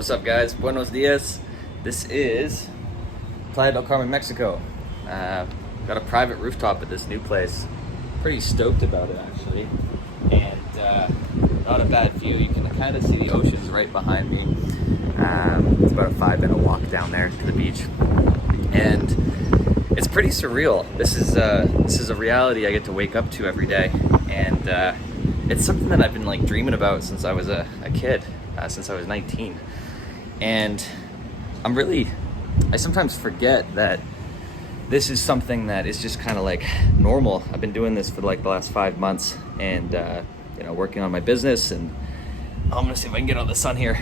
What's up, guys? Buenos dias. This is Playa del Carmen, Mexico. Got a private rooftop at this new place. Pretty stoked about it, actually. And not a bad view. You can kind of see the oceans right behind me. It's about a 5-minute walk down there to the beach. And it's pretty surreal. This is a reality I get to wake up to every day. And it's something that I've been dreaming about since I was a kid, since I was 19. And I sometimes forget that this is something that is just kind of normal. I've been doing this for the last 5 months and, working on my business, and I'm gonna see if I can get all the sun here.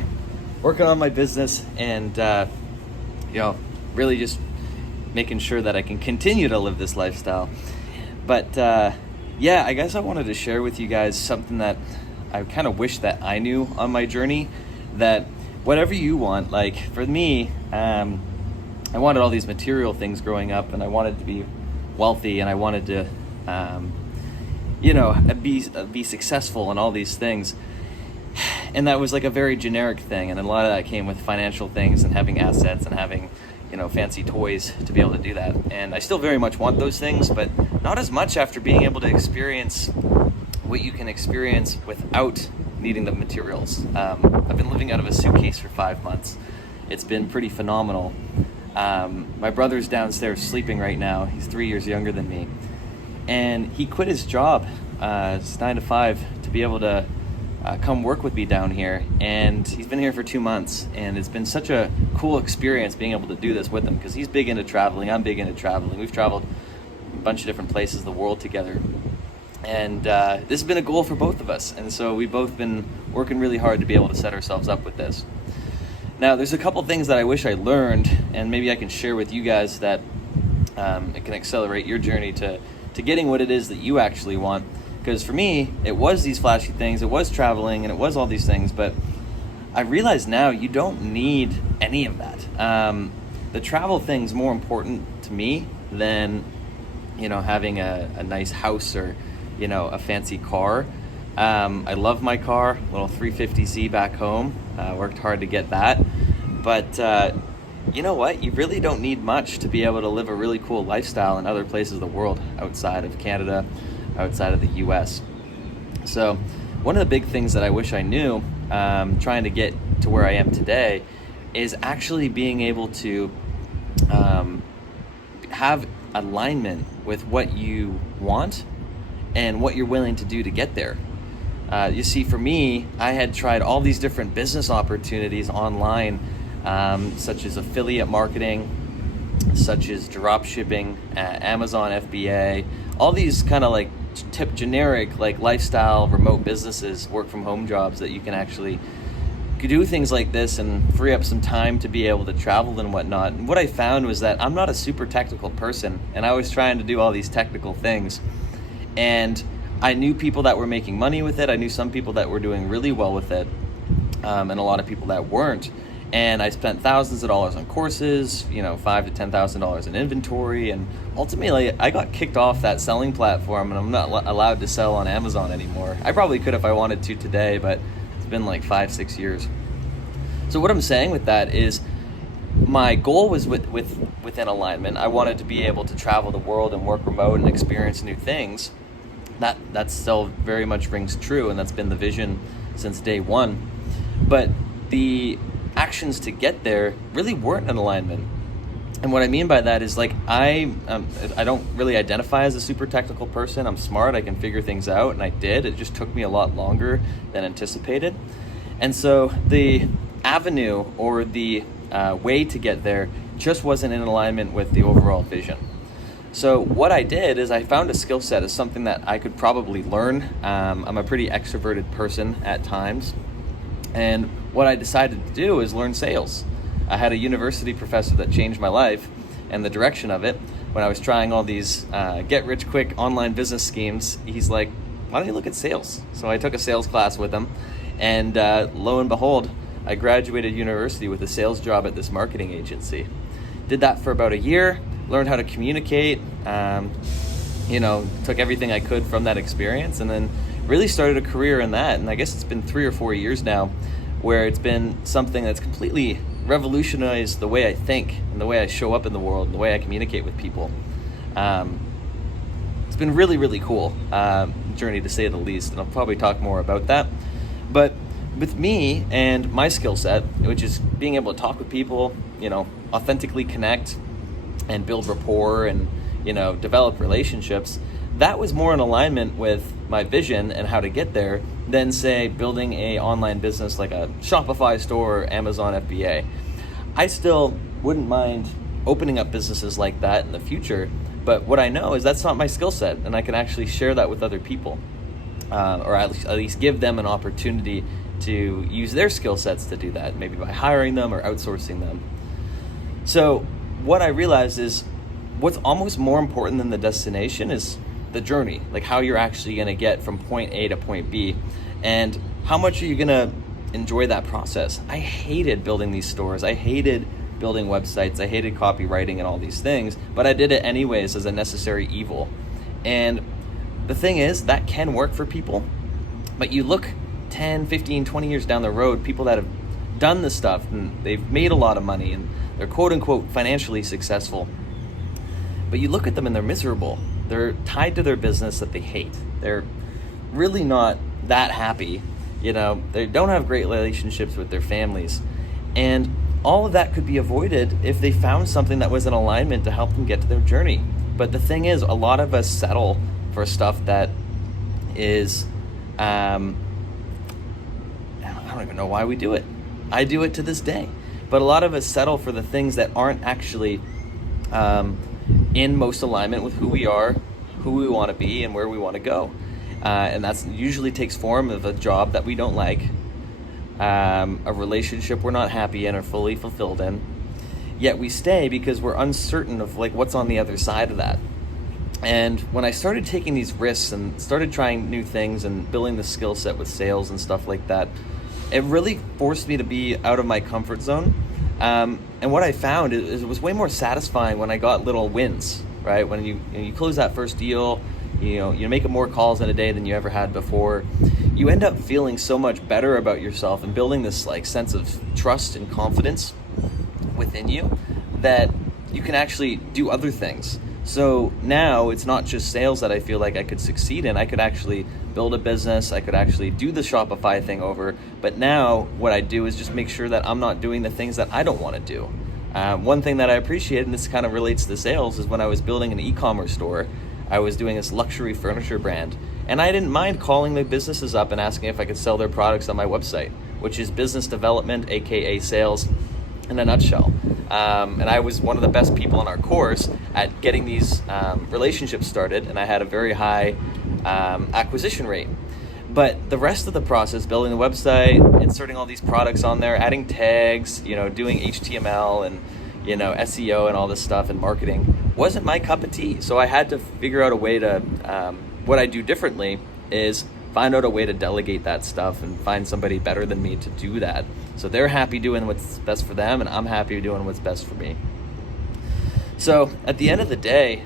Working on my business and, really just making sure that I can continue to live this lifestyle. But I guess I wanted to share with you guys something that I kind of wish that I knew on my journey, that whatever you want, for me, I wanted all these material things growing up, and I wanted to be wealthy, and I wanted to, be successful and all these things. And that was a very generic thing, and a lot of that came with financial things and having assets and having, fancy toys to be able to do that. And I still very much want those things, but not as much after being able to experience what you can experience without needing the materials. I've been living out of a suitcase for 5 months. It's been pretty phenomenal. My brother's downstairs sleeping right now. He's 3 years younger than me. And he quit his job, it's 9 to 5, to be able to come work with me down here. And he's been here for 2 months. And it's been such a cool experience being able to do this with him, because he's big into traveling. I'm big into traveling. We've traveled a bunch of different places, the world together. And this has been a goal for both of us. And so we've both been working really hard to be able to set ourselves up with this. Now, there's a couple things that I wish I learned, and maybe I can share with you guys that it can accelerate your journey to getting what it is that you actually want. Because for me, it was these flashy things, it was traveling, and it was all these things, but I realize now you don't need any of that. The travel thing's more important to me than, having a nice house or, a fancy car. I love my car, little 350Z back home. Worked hard to get that. But you know what? You really don't need much to be able to live a really cool lifestyle in other places of the world, outside of Canada, outside of the US. So one of the big things that I wish I knew, trying to get to where I am today, is actually being able to have alignment with what you want and what you're willing to do to get there. You see, for me, I had tried all these different business opportunities online, such as affiliate marketing, such as drop shipping, Amazon FBA, all these kind of generic lifestyle remote businesses, work from home jobs that you can actually do things like this and free up some time to be able to travel and whatnot. And what I found was that I'm not a super technical person, and I was trying to do all these technical things. And I knew people that were making money with it. I knew some people that were doing really well with it, and a lot of people that weren't. And I spent thousands of dollars on courses, $5,000 to $10,000 in inventory, and ultimately I got kicked off that selling platform, and I'm not allowed to sell on Amazon anymore. I probably could if I wanted to today, but it's been 5-6 years. So what I'm saying with that is, my goal was within alignment. I wanted to be able to travel the world and work remote and experience new things. That still very much rings true, and that's been the vision since day one. But the actions to get there really weren't in alignment. And what I mean by that is I don't really identify as a super technical person. I'm smart, I can figure things out, and I did. It just took me a lot longer than anticipated. And so the avenue or the way to get there just wasn't in alignment with the overall vision. So what I did is I found a skill set as something that I could probably learn. I'm a pretty extroverted person at times. And what I decided to do is learn sales. I had a university professor that changed my life and the direction of it. When I was trying all these get-rich-quick online business schemes, he's like, why don't you look at sales? So I took a sales class with him, and lo and behold, I graduated university with a sales job at this marketing agency. Did that for about a year, learned how to communicate, took everything I could from that experience, and then really started a career in that. And I guess it's been 3 or 4 years now where it's been something that's completely revolutionized the way I think and the way I show up in the world and the way I communicate with people. It's been really, really cool journey, to say the least, and I'll probably talk more about that. But with me and my skill set, which is being able to talk with people, authentically connect and build rapport and, develop relationships, that was more in alignment with my vision and how to get there than, say, building a online business like a Shopify store or Amazon FBA. I still wouldn't mind opening up businesses like that in the future, but what I know is that's not my skill set, and I can actually share that with other people, or at least give them an opportunity to use their skill sets to do that, maybe by hiring them or outsourcing them. So what I realized is what's almost more important than the destination is the journey, like how you're actually going to get from point A to point B, and how much are you going to enjoy that process. I hated building these stores. I hated building websites. I hated copywriting and all these things, but I did it anyways as a necessary evil. And the thing is, that can work for people, but you look 10, 15, 20 years down the road, people that have done this stuff and they've made a lot of money and they're quote unquote financially successful, but you look at them and they're miserable. They're tied to their business that they hate. They're really not that happy. They don't have great relationships with their families. And all of that could be avoided if they found something that was in alignment to help them get to their journey. But the thing is, a lot of us settle for stuff that is, I don't even know why we do it. I do it to this day. But a lot of us settle for the things that aren't actually in most alignment with who we are, who we want to be, and where we want to go. And that usually takes form of a job that we don't like, a relationship we're not happy in or fully fulfilled in. Yet we stay because we're uncertain of what's on the other side of that. And when I started taking these risks and started trying new things and building the skill set with sales and stuff like that, it really forced me to be out of my comfort zone. And what I found is it was way more satisfying when I got little wins, right? When you close that first deal, you make more calls in a day than you ever had before. You end up feeling so much better about yourself and building this sense of trust and confidence within you that you can actually do other things. So now it's not just sales that I feel like I could succeed in. I could actually build a business. I could actually do the Shopify thing over. But now what I do is just make sure that I'm not doing the things that I don't want to do. One thing that I appreciate, and this kind of relates to sales, is when I was building an e-commerce store, I was doing this luxury furniture brand. And I didn't mind calling the businesses up and asking if I could sell their products on my website, which is business development, AKA sales, in a nutshell. And I was one of the best people in our course at getting these relationships started, and I had a very high acquisition rate. But the rest of the process, building the website, inserting all these products on there, adding tags, doing HTML and SEO and all this stuff and marketing, wasn't my cup of tea. So I had to figure out a way to, what I do differently is find out a way to delegate that stuff and find somebody better than me to do that. So they're happy doing what's best for them, and I'm happy doing what's best for me. So at the end of the day,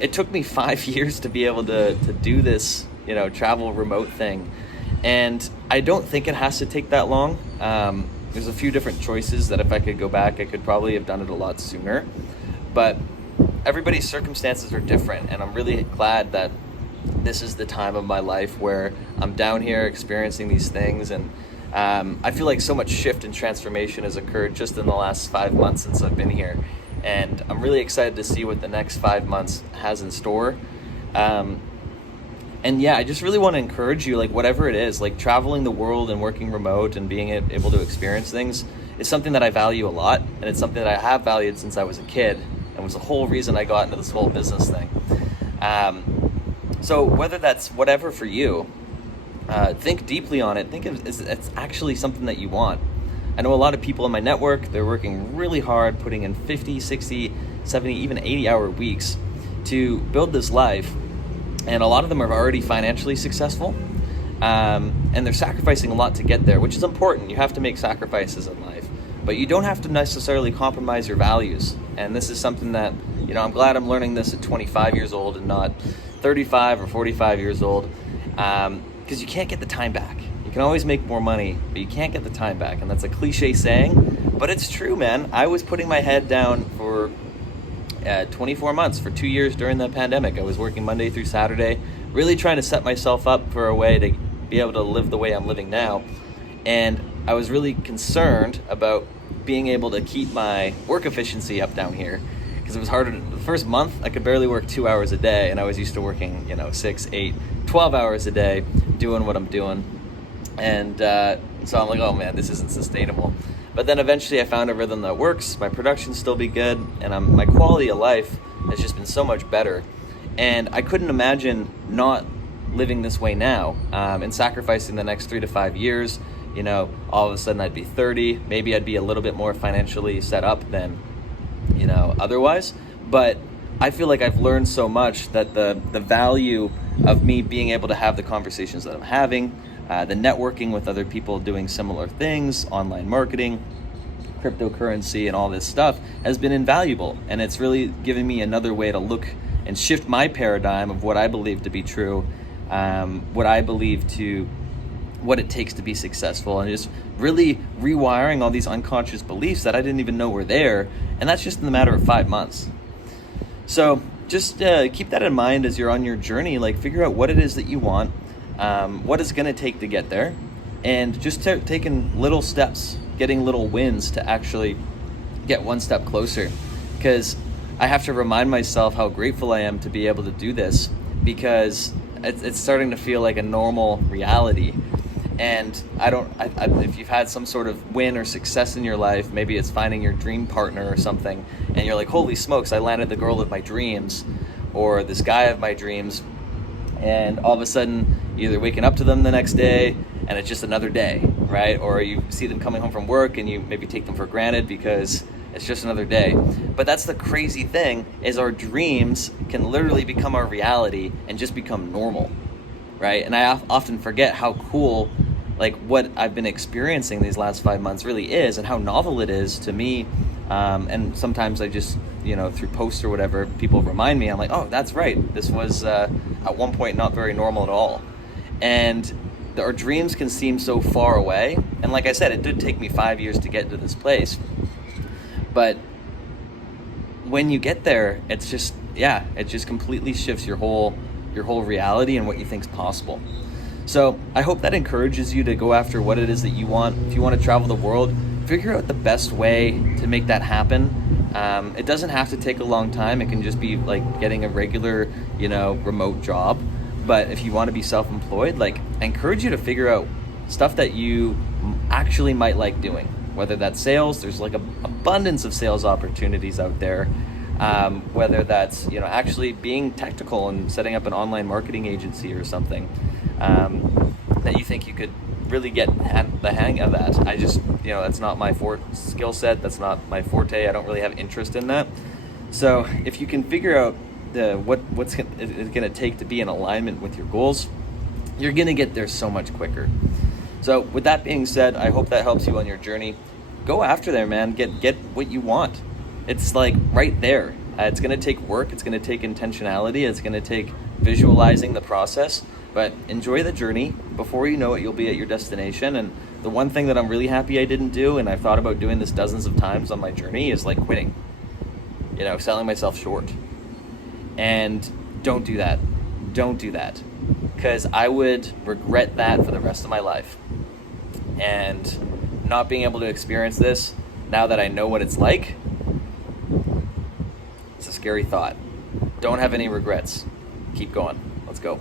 it took me 5 years to be able to do this, travel remote thing. And I don't think it has to take that long. There's a few different choices that if I could go back, I could probably have done it a lot sooner. But everybody's circumstances are different, and I'm really glad that this is the time of my life where I'm down here experiencing these things. And I feel like so much shift and transformation has occurred just in the last 5 months since I've been here. And I'm really excited to see what the next 5 months has in store. And yeah, I just really want to encourage you, whatever it is, traveling the world and working remote and being able to experience things is something that I value a lot. And it's something that I have valued since I was a kid, and was the whole reason I got into this whole business thing. So whether that's whatever for you, think deeply on it. Think of it's actually something that you want. I know a lot of people in my network, they're working really hard, putting in 50, 60, 70, even 80-hour weeks to build this life. And a lot of them are already financially successful. And they're sacrificing a lot to get there, which is important. You have to make sacrifices in life. But you don't have to necessarily compromise your values. And this is something that, I'm glad I'm learning this at 25 years old and not 35 or 45 years old. Because you can't get the time back. You You can always make more money, but you can't get the time back. And that's a cliche saying, but it's true, man. I was putting my head down for 24 months, for 2 years during the pandemic. I was working Monday through Saturday, really trying to set myself up for a way to be able to live the way I'm living now. And I was really concerned about being able to keep my work efficiency up down here, because it was harder. The first month, I could barely work 2 hours a day, and I was used to working, 6, 8, 12 hours a day, doing what I'm doing. And so I'm like, oh man, this isn't sustainable. But then eventually I found a rhythm that works, my production still be good, and my quality of life has just been so much better. And I couldn't imagine not living this way now, and sacrificing the next 3 to 5 years. All of a sudden I'd be 30, maybe I'd be a little bit more financially set up than, otherwise. But I feel like I've learned so much that the value of me being able to have the conversations that I'm having, the networking with other people doing similar things, online marketing, cryptocurrency, and all this stuff has been invaluable. And it's really given me another way to look and shift my paradigm of what I believe to be true, what it takes to be successful, and just really rewiring all these unconscious beliefs that I didn't even know were there. And that's just in the matter of 5 months. So just keep that in mind as you're on your journey. Like, figure out what it is that you want, what it's going to take to get there, and just taking little steps, getting little wins to actually get one step closer. Because I have to remind myself how grateful I am to be able to do this, because it's starting to feel like a normal reality. And if you've had some sort of win or success in your life, maybe it's finding your dream partner or something, and you're like, holy smokes, I landed the girl of my dreams, or this guy of my dreams, and all of a sudden you're either waking up to them the next day and it's just another day, right? Or you see them coming home from work and you maybe take them for granted because it's just another day. But that's the crazy thing, is our dreams can literally become our reality and just become normal, right? And I often forget how cool, like, what I've been experiencing these last 5 months really is, and how novel it is to me. And sometimes I just, through posts or whatever, people remind me, I'm like, oh, that's right. This was at one point not very normal at all. And our dreams can seem so far away. And like I said, it did take me 5 years to get to this place. But when you get there, it just completely shifts your whole reality and what you think is possible. So I hope that encourages you to go after what it is that you want. If you want to travel the world, figure out the best way to make that happen. It doesn't have to take a long time. It can just be like getting a regular, remote job. But if you want to be self-employed, like, I encourage you to figure out stuff that you actually might like doing. Whether that's sales, there's like an abundance of sales opportunities out there. Whether that's, actually being technical and setting up an online marketing agency or something, that you think you could really get the hang of that. I just, that's not my skill set. That's not my forte. I don't really have interest in that. So if you can figure out what's going to take to be in alignment with your goals, you're going to get there so much quicker. So with that being said, I hope that helps you on your journey. Go after there, man. Get what you want. It's like right there. It's going to take work. It's going to take intentionality. It's going to take visualizing the process. But enjoy the journey. Before you know it, you'll be at your destination. And the one thing that I'm really happy I didn't do, and I've thought about doing this dozens of times on my journey, is like quitting. Selling myself short. And don't do that. Don't do that. Because I would regret that for the rest of my life. And not being able to experience this, now that I know what it's like, it's a scary thought. Don't have any regrets. Keep going. Let's go.